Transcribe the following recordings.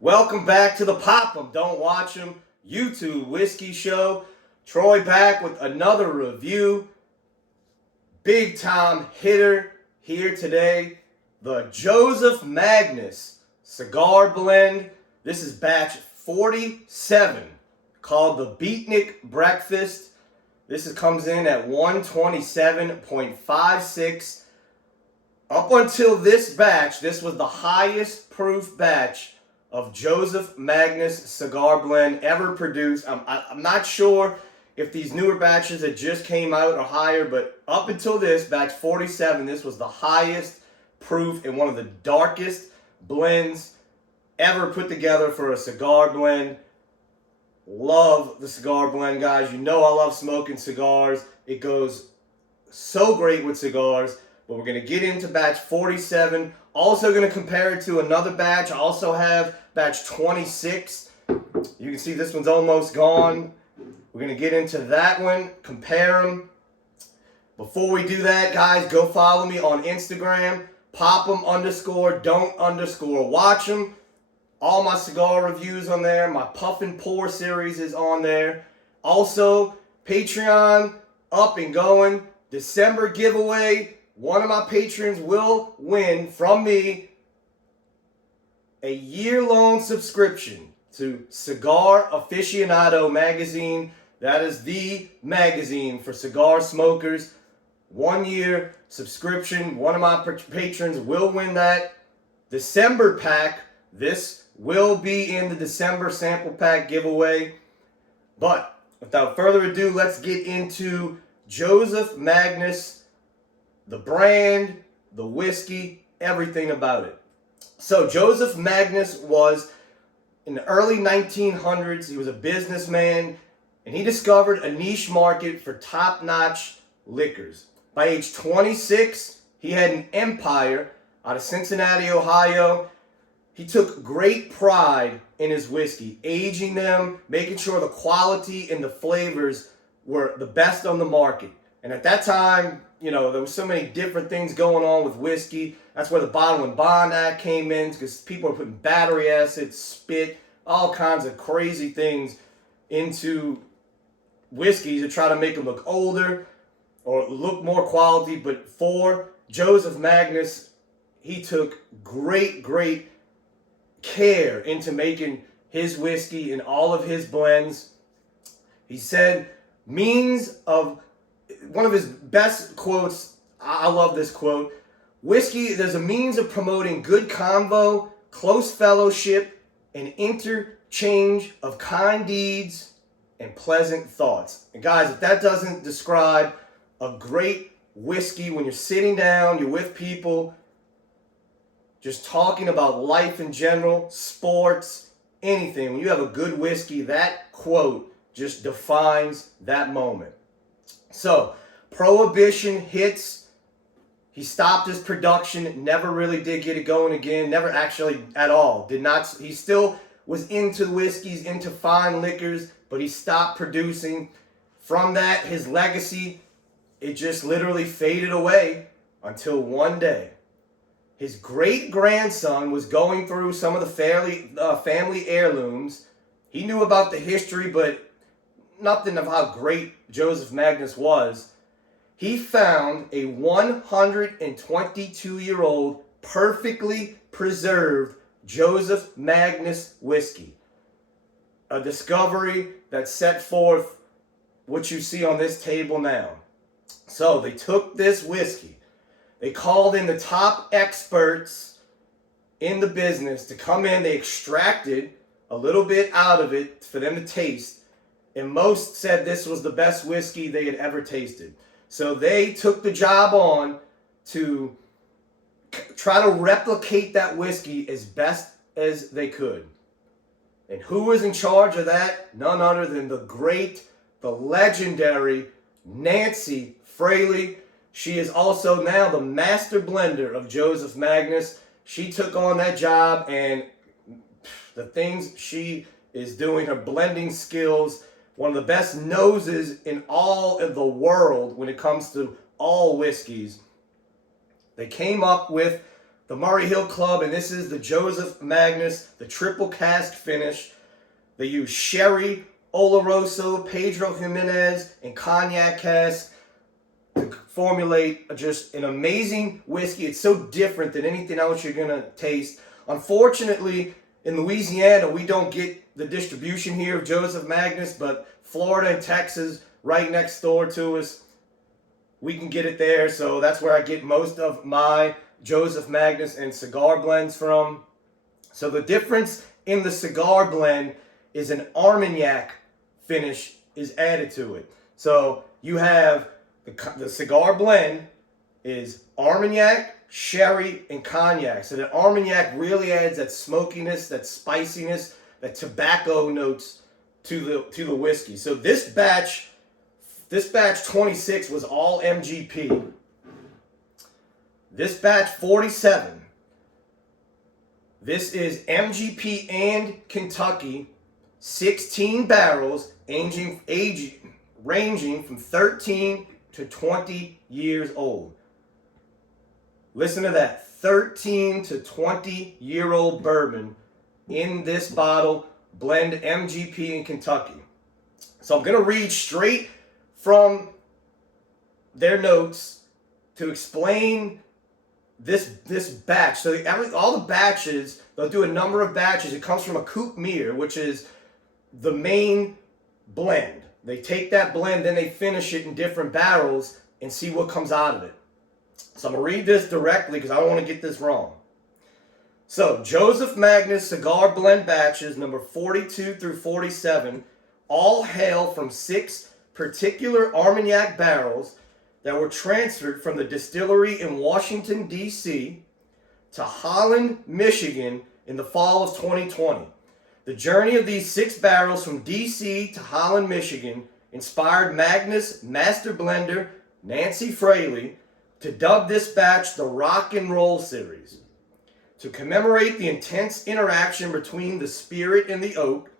Welcome back to the Pop 'em, Don't Watch 'em YouTube Whiskey Show. Troy back with another review. Big time hitter here today. The Joseph Magnus Cigar Blend. This is batch 47 called the Beatnik Breakfast. This comes in at 127.56. Up until this batch, this was the highest proof batch of Joseph Magnus Cigar Blend ever produced. I'm not sure if these newer batches that just came out are higher, but up until this, batch 47, this was the highest proof and one of the darkest blends ever put together for a cigar blend. Love the cigar blend, guys. You know I love smoking cigars. It goes so great with cigars. But we're going to get into batch 47. Also going to compare it to another batch. I also have batch 26. You can see this one's almost gone. We're going to get into that one, compare them. Before we do that, guys, go follow me on Instagram. Pop 'em_don't_watch 'em. All my cigar reviews on there. My Puff and Pour series is on there. Also, Patreon, up and going. December giveaway. One of my patrons will win from me a year-long subscription to Cigar Aficionado magazine. That is the magazine for cigar smokers. 1 year subscription. One of my patrons will win that. December pack. This will be in the December sample pack giveaway. But without further ado, let's get into Joseph Magnus, the brand, the whiskey, everything about it. So Joseph Magnus was in the early 1900s. He was a businessman, and he discovered a niche market for top-notch liquors. By age 26, he had an empire out of Cincinnati, Ohio. He took great pride in his whiskey, aging them, making sure the quality and the flavors were the best on the market. And at that time, you know, there was so many different things going on with whiskey. That's where the Bottle and Bond Act came in, because people were putting battery acid, spit, all kinds of crazy things into whiskeys to try to make them look older or look more quality. But for Joseph Magnus, he took great care into making his whiskey and all of his blends. He said, one of his best quotes, I love this quote: "Whiskey, there's a means of promoting good convo, close fellowship, and interchange of kind deeds and pleasant thoughts." And guys, if that doesn't describe a great whiskey when you're sitting down, you're with people, just talking about life in general, sports, anything, when you have a good whiskey, that quote just defines that moment. So, Prohibition hits. He stopped his production, never really did get it going again, never actually at all. He still was into whiskeys, into fine liquors, but he stopped producing. From that, his legacy, it just literally faded away until one day his great-grandson was going through some of the family heirlooms. He knew about the history, but nothing of how great Joseph Magnus was. He found a 122-year-old perfectly preserved Joseph Magnus whiskey. A discovery that set forth what you see on this table now. So they took this whiskey. They called in the top experts in the business to come in. They extracted a little bit out of it for them to taste. And most said this was the best whiskey they had ever tasted. So they took the job on to try to replicate that whiskey as best as they could. And who was in charge of that? None other than the legendary Nancy Fraley. She is also now the master blender of Joseph Magnus. She took on that job, and the things she is doing, her blending skills, one of the best noses in all of the world when it comes to all whiskeys. They came up with the Murray Hill Club, and this is the Joseph Magnus, the triple cask finish. They use sherry, Oloroso, Pedro Jimenez, and cognac casks to formulate just an amazing whiskey. It's so different than anything else you're going to taste. Unfortunately, in Louisiana, we don't get the distribution here of Joseph Magnus, but Florida and Texas, right next door to us, we can get it there. So that's where I get most of my Joseph Magnus and cigar blends from. So the difference in the cigar blend is an Armagnac finish is added to it. So you have the cigar blend is Armagnac, sherry, and cognac. So the Armagnac really adds that smokiness, that spiciness, that tobacco notes to the whiskey. So this batch 26 was all MGP. This batch 47, this is MGP and Kentucky, 16 barrels, ranging from 13 to 20 years old. Listen to that, 13 to 20-year-old bourbon in this bottle, blend MGP in Kentucky. So I'm going to read straight from their notes to explain this batch. So all the batches, they'll do a number of batches. It comes from a coupe mere, which is the main blend. They take that blend, then they finish it in different barrels and see what comes out of it. So I'm going to read this directly because I don't want to get this wrong. So, Joseph Magnus cigar blend batches number 42 through 47 all hail from 6 particular Armagnac barrels that were transferred from the distillery in Washington, D.C. to Holland, Michigan in the fall of 2020. The journey of these 6 barrels from D.C. to Holland, Michigan inspired Magnus master blender Nancy Fraley to dub this batch the Rock and Roll Series. To commemorate the intense interaction between the spirit and the oak,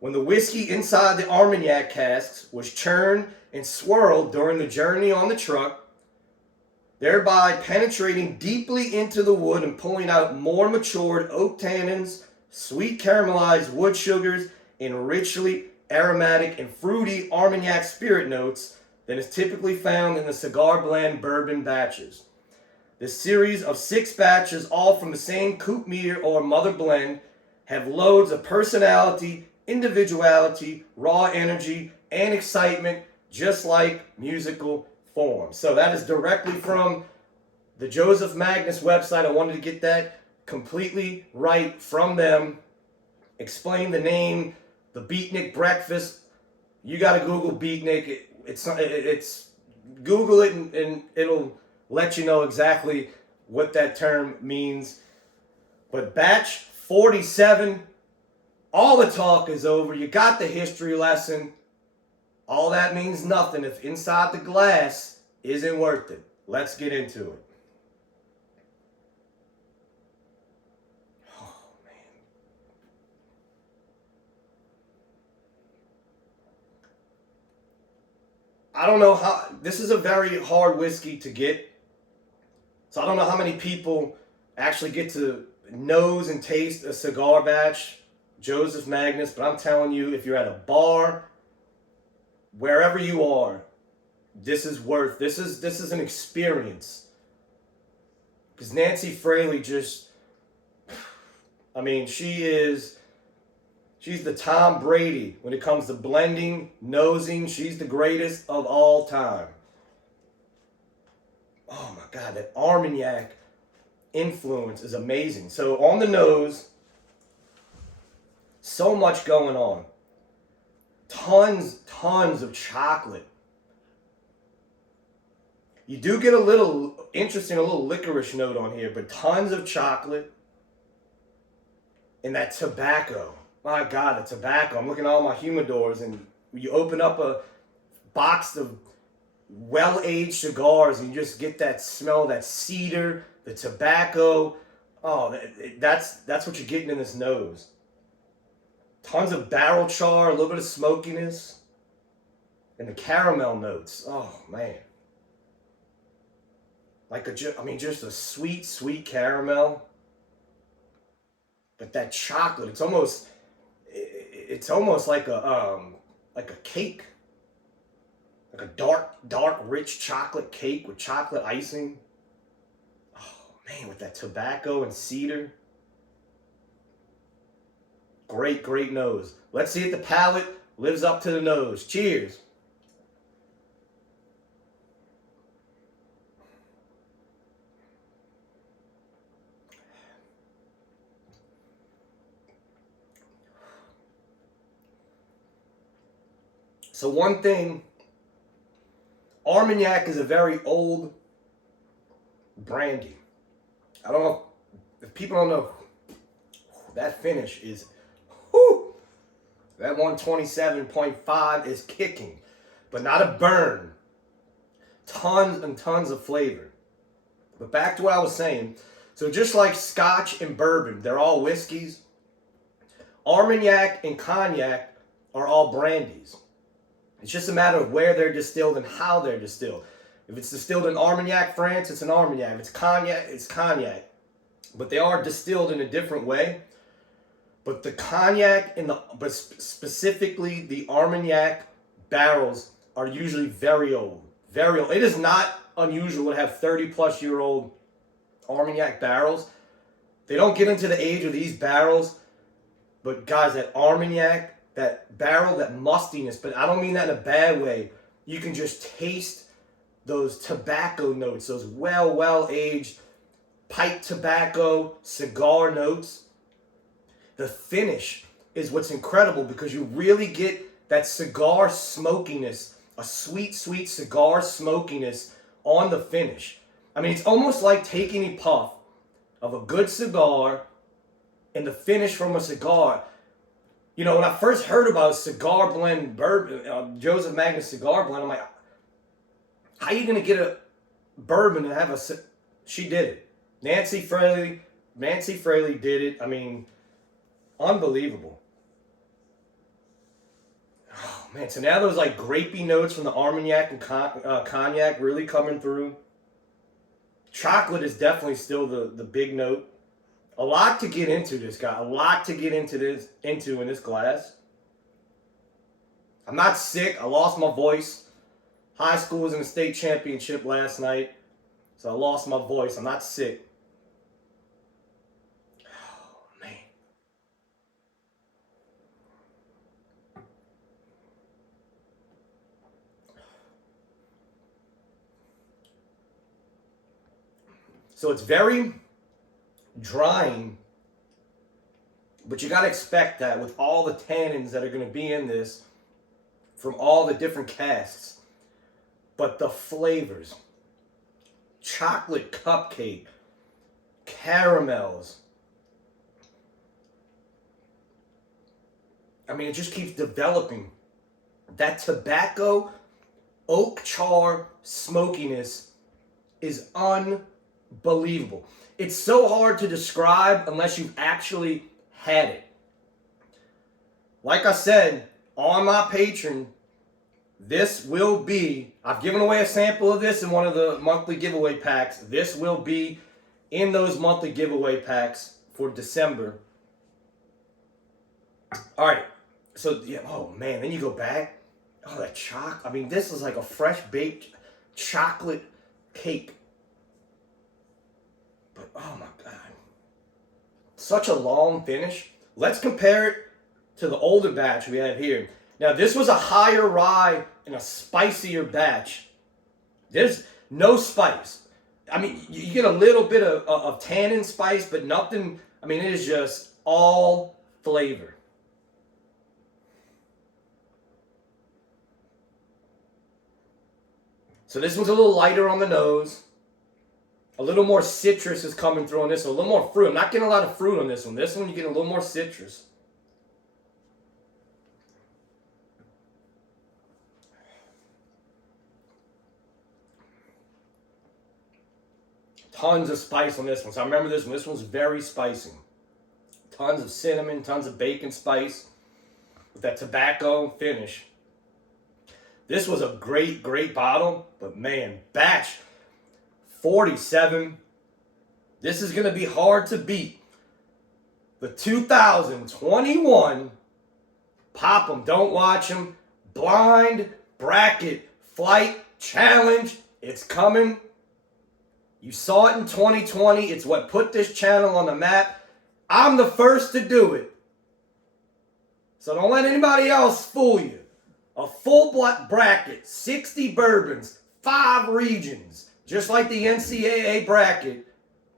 when the whiskey inside the Armagnac casks was churned and swirled during the journey on the truck, thereby penetrating deeply into the wood and pulling out more matured oak tannins, sweet caramelized wood sugars, and richly aromatic and fruity Armagnac spirit notes than is typically found in the cigar blend bourbon batches. This series of 6 batches, all from the same coupe mere or mother blend, have loads of personality, individuality, raw energy, and excitement, just like musical forms. So that is directly from the Joseph Magnus website. I wanted to get that completely right from them. Explain the name, the beatnik breakfast. You got to Google beatnik. It's Google it and it'll let you know exactly what that term means. But batch 47, all the talk is over. You got the history lesson. All that means nothing if inside the glass isn't worth it. Let's get into it. Oh, man. I don't know how, this is a very hard whiskey to get. So I don't know how many people actually get to nose and taste a cigar batch, Joseph Magnus, but I'm telling you, if you're at a bar, wherever you are, this is an experience. Because Nancy Fraley she's the Tom Brady when it comes to blending, nosing. She's the greatest of all time. Oh my God, that Armagnac influence is amazing. So on the nose, so much going on. Tons of chocolate. You do get a little licorice note on here, but tons of chocolate. And that tobacco. My God, the tobacco. I'm looking at all my humidors, and you open up a box of well-aged cigars, and you just get that smell, that cedar, the tobacco. Oh, that's what you're getting in this nose. Tons of barrel char, a little bit of smokiness, and the caramel notes. Oh, man. just a sweet, sweet caramel. But that chocolate, it's almost like a cake. Like a dark, rich chocolate cake with chocolate icing. Oh man, with that tobacco and cedar. Great, great nose. Let's see if the palate lives up to the nose. Cheers. So one thing, Armagnac is a very old brandy. I don't know if people don't know, that finish is, whew, that 127.5 is kicking, but not a burn. Tons and tons of flavor. But back to what I was saying. So just like Scotch and bourbon, they're all whiskeys. Armagnac and Cognac are all brandies. It's just a matter of where they're distilled and how they're distilled. If it's distilled in Armagnac, France, it's an Armagnac. If it's Cognac, it's Cognac. But they are distilled in a different way. But the Cognac but specifically the Armagnac barrels are usually very old. Very old. It is not unusual to have 30-plus-year-old Armagnac barrels. They don't get into the age of these barrels. But guys, that Armagnac, that barrel, that mustiness, but I don't mean that in a bad way. You can just taste those tobacco notes, those well-aged pipe tobacco, cigar notes. The finish is what's incredible because you really get that cigar smokiness, a sweet, sweet cigar smokiness on the finish. I mean, it's almost like taking a puff of a good cigar and the finish from a cigar. You know, when I first heard about cigar blend bourbon, Joseph Magnus Cigar Blend, I'm like, how are you going to get a bourbon and have a... She did it. Nancy Fraley did it. I mean, unbelievable. Oh, man. So now those like grapey notes from the Armagnac and Cognac really coming through. Chocolate is definitely still the big note. A lot to get into this guy. A lot to get into in this glass. I'm not sick. I lost my voice. High school was in the state championship last night. So I lost my voice. I'm not sick. Oh, man. So it's very drying, but you got to expect that with all the tannins that are going to be in this from all the different casks. But the flavors, chocolate cupcake, caramels, I mean, it just keeps developing. That tobacco, oak char smokiness is unbelievable. It's so hard to describe unless you've actually had it. Like I said, on my Patreon, this will be, I've given away a sample of this in one of the monthly giveaway packs. This will be in those monthly giveaway packs for December. All right. So, yeah, oh man, then you go back. Oh, that chocolate. I mean, this is like a fresh baked chocolate cake. But, oh my God. Such a long finish. Let's compare it to the older batch we have here. Now, this was a higher rye and a spicier batch. There's no spice. I mean, you get a little bit of tannin spice, but nothing. I mean, it is just all flavor. So this one's a little lighter on the nose. A little more citrus is coming through on this one. A little more fruit. I'm not getting a lot of fruit on this one. This one, you get a little more citrus. Tons of spice on this one. So I remember this one. This one's very spicy. Tons of cinnamon, tons of bacon spice with that tobacco finish. This was a great, great bottle, but man, batch 47. This is going to be hard to beat. The 2021 Pop 'em, don't watch 'em. Blind Bracket Flight Challenge. It's coming. You saw it in 2020. It's what put this channel on the map. I'm the first to do it. So don't let anybody else fool you. A full bracket, 60 bourbons, 5 regions, just like the NCAA bracket.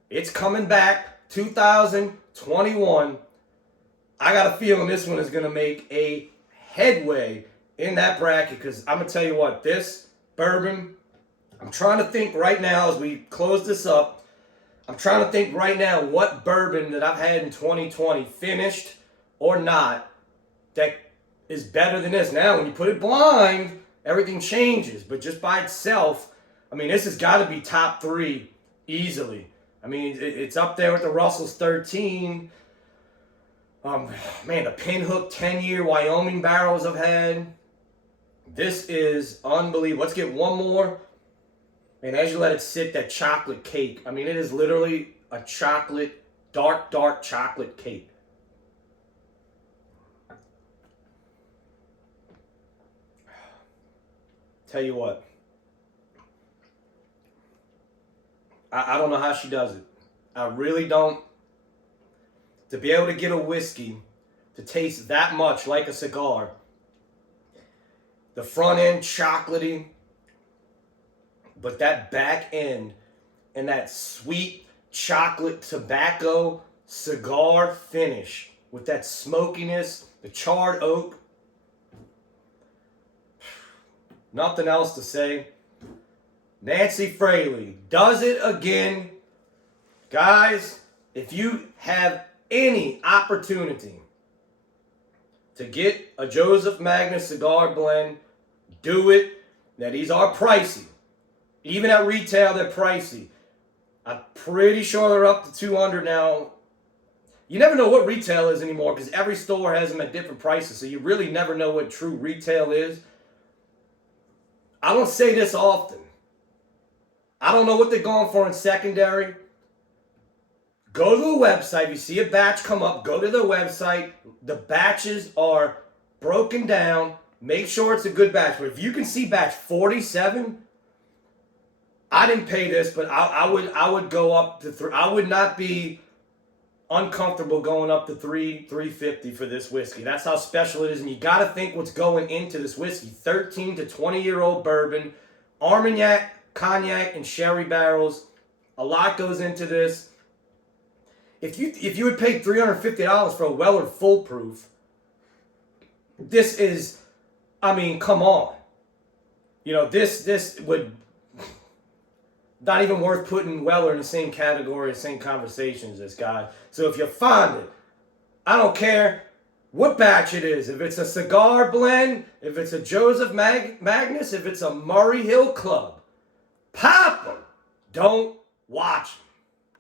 It's coming back 2021. I got a feeling this one is going to make a headway in that bracket because I'm going to tell you what, this bourbon, I'm trying to think right now as we close this up, I'm trying to think right now what bourbon that I've had in 2020, finished or not, that is better than this. Now, when you put it blind, everything changes. But just by itself, I mean, this has got to be top 3 easily. I mean, it's up there with the Russell's 13. Man, the Pinhook 10-year Wyoming barrels I've had. This is unbelievable. Let's get one more. And as you let it sit, that chocolate cake. I mean, it is literally a chocolate, dark chocolate cake. Tell you what. I don't know how she does it. I really don't. To be able to get a whiskey to taste that much like a cigar. The front end chocolatey, but that back end and that sweet chocolate tobacco cigar finish with that smokiness, the charred oak. Nothing else to say. Nancy Fraley does it again. Guys, if you have any opportunity to get a Joseph Magnus cigar blend, do it. Now, these are pricey. Even at retail, they're pricey. I'm pretty sure they're up to $200 now. You never know what retail is anymore because every store has them at different prices, so you really never know what true retail is. I don't say this often. I don't know what they're going for in secondary. Go to the website. If you see a batch come up, go to the website. The batches are broken down. Make sure it's a good batch. But if you can see batch 47, I didn't pay this, but I would go up to 3. I would not be uncomfortable going up to $350 for this whiskey. That's how special it is. And you got to think what's going into this whiskey. 13 to 20-year-old bourbon, Armagnac, Cognac, and sherry barrels. A lot goes into this. If you would pay $350 for a Weller Full Proof, this is, I mean, come on. You know, this would not even worth putting Weller in the same category, the same conversation as this guy. So if you find it, I don't care what batch it is. If it's a cigar blend, if it's a Joseph Magnus, if it's a Murray Hill Club, pop them. Don't watch them.